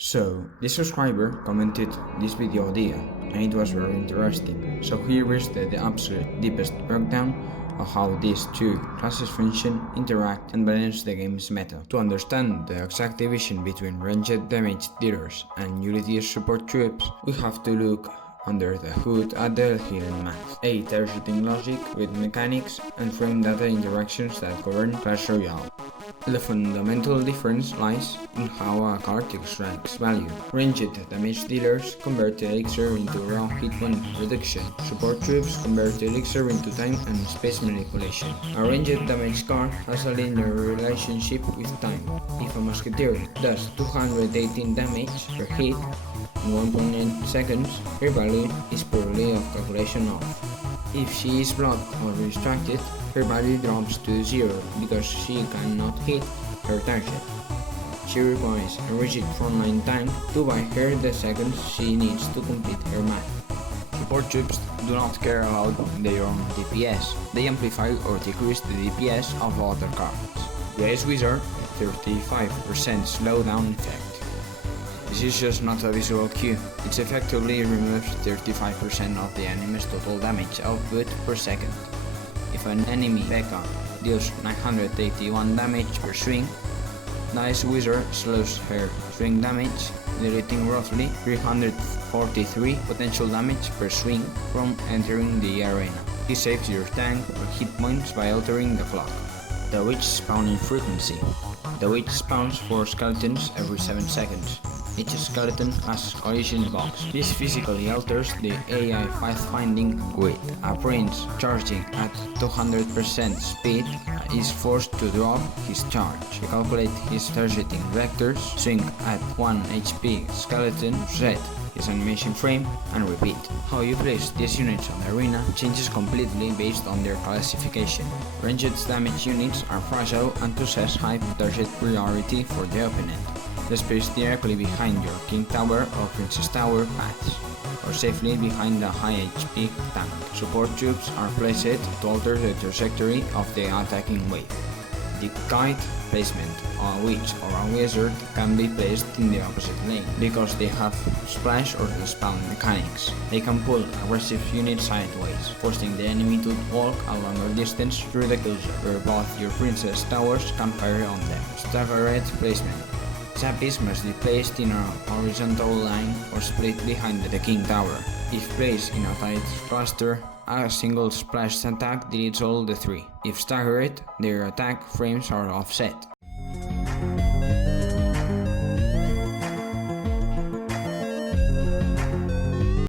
So, this subscriber commented this video idea, and it was very interesting. So here is the absolute deepest breakdown of how these two classes function, interact, and balance the game's meta. To understand the exact division between ranged damage dealers and utility support troops, we have to look under the hood at the hidden math, a targeting logic with mechanics and frame data interactions that govern Clash Royale. The fundamental difference lies in how a card extracts value. Ranged damage dealers convert elixir into raw hit point reduction. Support troops convert elixir into time and space manipulation. A ranged damage card has a linear relationship with time. If a musketeer does 218 damage per hit in 1.8 seconds, her value is purely of calculation off. If she is blocked or distracted, her value drops to 0 because she cannot hit her target. She requires a rigid frontline tank to buy her the seconds she needs to complete her math. Support troops do not care about their own DPS, they amplify or decrease the DPS of other cards. The Ice Wizard, 35% slowdown effect. This is just not a visual cue, it effectively removes 35% of the enemy's total damage output per second. If an enemy P.E.K.K.A deals 981 damage per swing, the Ice Wizard slows her swing damage, deleting roughly 343 potential damage per swing from entering the arena. This saves your tank or hit points by altering the clock. The Witch spawning frequency. The Witch spawns 4 skeletons every 7 seconds. Each skeleton has a collision box. This physically alters the AI pathfinding with a prince charging at 200% speed is forced to drop his charge, calculate his targeting vectors, swing at 1 HP skeleton, set his animation frame, and repeat. How you place these units on the arena changes completely based on their classification. Ranged damage units are fragile and possess high target priority for the opponent. The space directly behind your King Tower or Princess Tower paths, or safely behind the high HP tank. Support troops are placed to alter the trajectory of the attacking wave. The kite placement. A witch or a wizard can be placed in the opposite lane, because they have splash or spawn mechanics. They can pull aggressive units sideways, forcing the enemy to walk a longer distance through the closure, where both your Princess Towers can fire on them. Staggered placement. Zappies must be placed in a horizontal line or split behind the King Tower. If placed in a tight cluster, a single splash attack deletes all the 3. If staggered, their attack frames are offset.